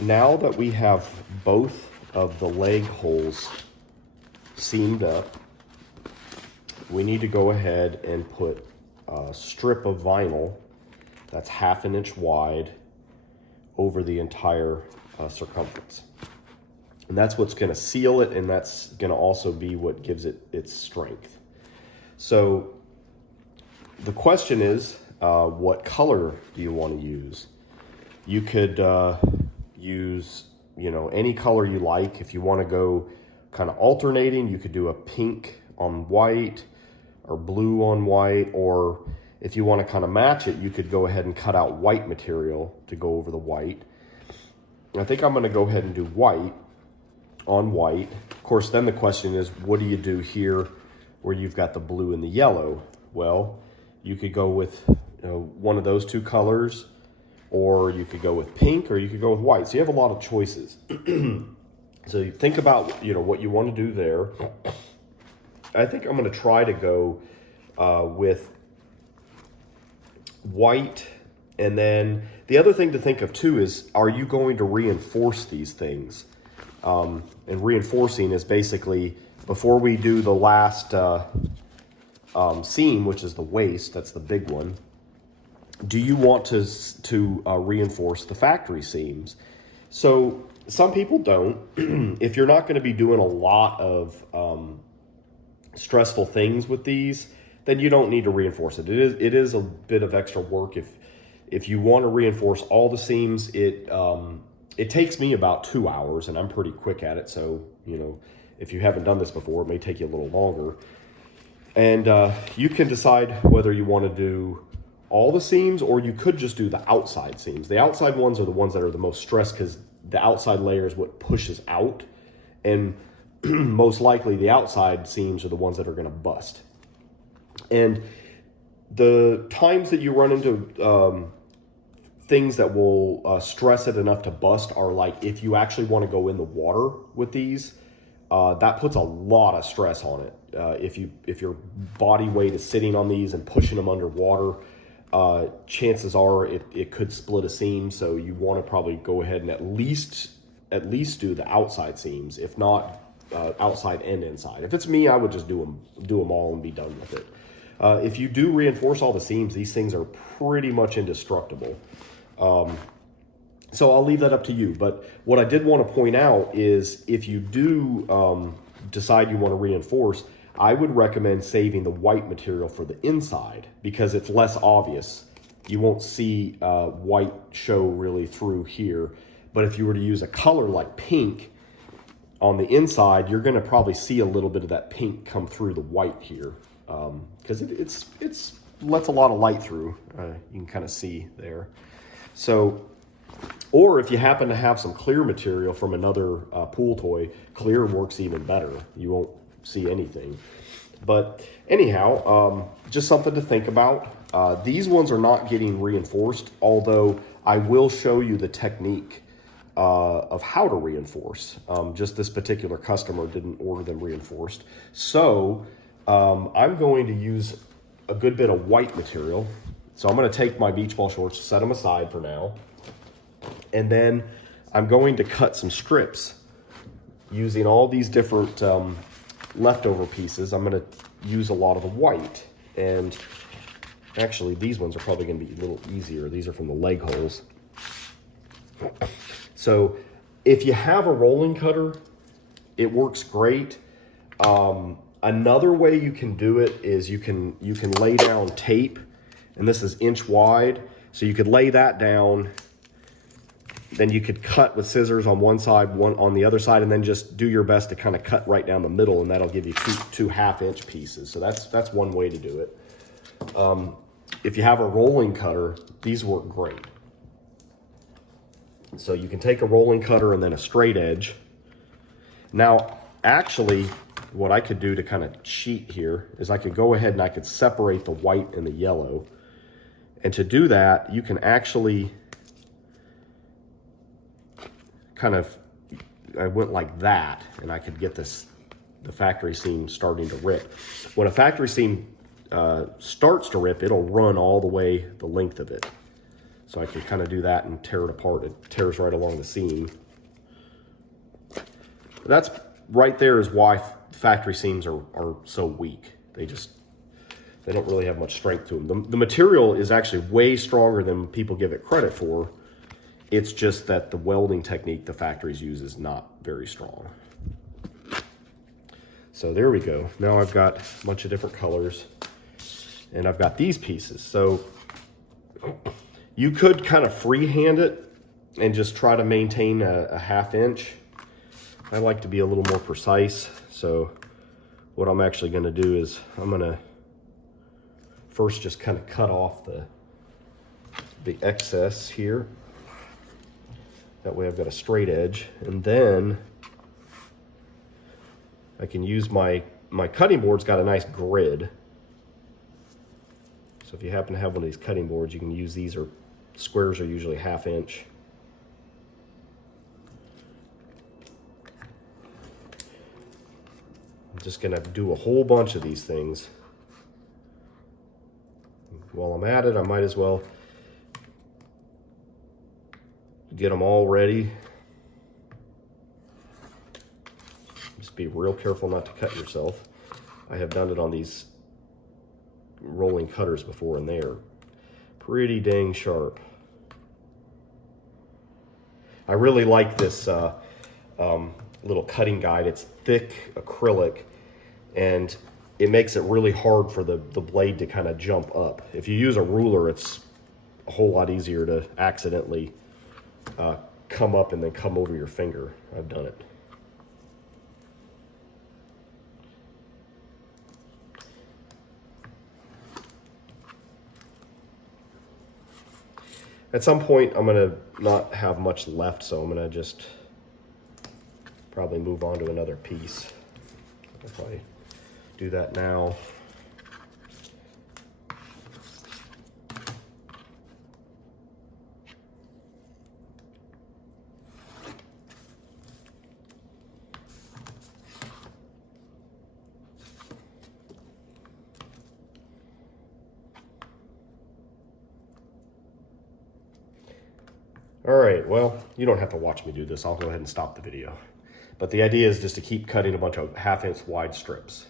now that we have both of the leg holes seamed up, we need to go ahead and put a strip of vinyl that's 1/2 inch wide over the entire circumference. And that's what's going to seal it, and that's going to also be what gives it its strength. So the question is, what color do you want to use? You could use, any color you like. If you want to go kind of alternating, you could do a pink on white or blue on white, or if you want to kind of match it, you could go ahead and cut out white material to go over the white. I think I'm going to go ahead and do white on white. Of course, then the question is, what do you do here where you've got the blue and the yellow? Well, you could go with one of those two colors, or you could go with pink, or you could go with white. So you have a lot of choices. So you think about what you want to do there. I think I'm going to try to go with white. And then the other thing to think of too is, are you going to reinforce these things? And reinforcing is basically, before we do the last seam, which is the waist, that's the big one, do you want to reinforce the factory seams? So some people don't. If you're not going to be doing a lot of stressful things with these, then you don't need to reinforce it. It is a bit of extra work. If you want to reinforce all the seams, it takes me about 2 hours, and I'm pretty quick at it. So, if you haven't done this before, it may take you a little longer. And you can decide whether you want to do all the seams, or you could just do the outside seams. The outside ones are the ones that are the most stressed, because the outside layer is what pushes out. And most likely the outside seams are the ones that are going to bust. And the times that you run into things that will stress it enough to bust are like if you actually want to go in the water with these. That puts a lot of stress on it. If your body weight is sitting on these and pushing them underwater, chances are it could split a seam. So you want to probably go ahead and at least do the outside seams, if not outside and inside. If it's me, I would just do them all and be done with it. If you do reinforce all the seams, these things are pretty much indestructible. So I'll leave that up to you. But what I did want to point out is, if you do decide you want to reinforce, I would recommend saving the white material for the inside, because it's less obvious. You won't see white show really through here. But if you were to use a color like pink on the inside, you're going to probably see a little bit of that pink come through the white here, because it's lets a lot of light through. You can kind of see there. So, or if you happen to have some clear material from another pool toy, clear works even better. You won't see anything. But anyhow, just something to think about. These ones are not getting reinforced, although I will show you the technique of how to reinforce. Just this particular customer didn't order them reinforced. So I'm going to use a good bit of white material. So I'm going to take my beach ball shorts, set them aside for now. And then I'm going to cut some strips using all these different leftover pieces. I'm going to use a lot of the white. And actually, these ones are probably going to be a little easier. These are from the leg holes. So if you have a rolling cutter, it works great. Another way you can do it is you can lay down tape, and this is inch wide. So you could lay that down, then you could cut with scissors on one side, one on the other side, and then just do your best to kind of cut right down the middle, and that'll give you two 1/2 inch pieces. So that's one way to do it. If you have a rolling cutter, these work great. So you can take a rolling cutter and then a straight edge. Now, actually, what I could do to kind of cheat here is I could go ahead and I could separate the white and the yellow. And to do that, you can actually kind of, I went like that, and I could get the factory seam starting to rip. When a factory seam starts to rip, it'll run all the way the length of it. So I can kind of do that and tear it apart. It tears right along the seam. That's right there is why factory seams are so weak. They don't really have much strength to them. The material is actually way stronger than people give it credit for. It's just that the welding technique the factories use is not very strong. So there we go. Now I've got a bunch of different colors, and I've got these pieces. So you could kind of freehand it and just try to maintain a 1/2 inch. I like to be a little more precise. So what I'm actually gonna do is I'm gonna first just kind of cut off the excess here. That way I've got a straight edge, and then I can use my cutting board's got a nice grid. So if you happen to have one of these cutting boards, you can use these, or squares are usually 1/2 inch. I'm just gonna do a whole bunch of these things. While I'm at it, I might as well get them all ready. Just be real careful not to cut yourself. I have done it on these rolling cutters before, and they are pretty dang sharp. I really like this little cutting guide. It's thick acrylic, and it makes it really hard for the blade to kind of jump up. If you use a ruler, it's a whole lot easier to accidentally come up and then come over your finger. I've done it. At some point, I'm gonna not have much left, so I'm gonna just probably move on to another piece. If I do that now. All right, well, you don't have to watch me do this. I'll go ahead and stop the video. But the idea is just to keep cutting a bunch of 1/2 inch wide strips.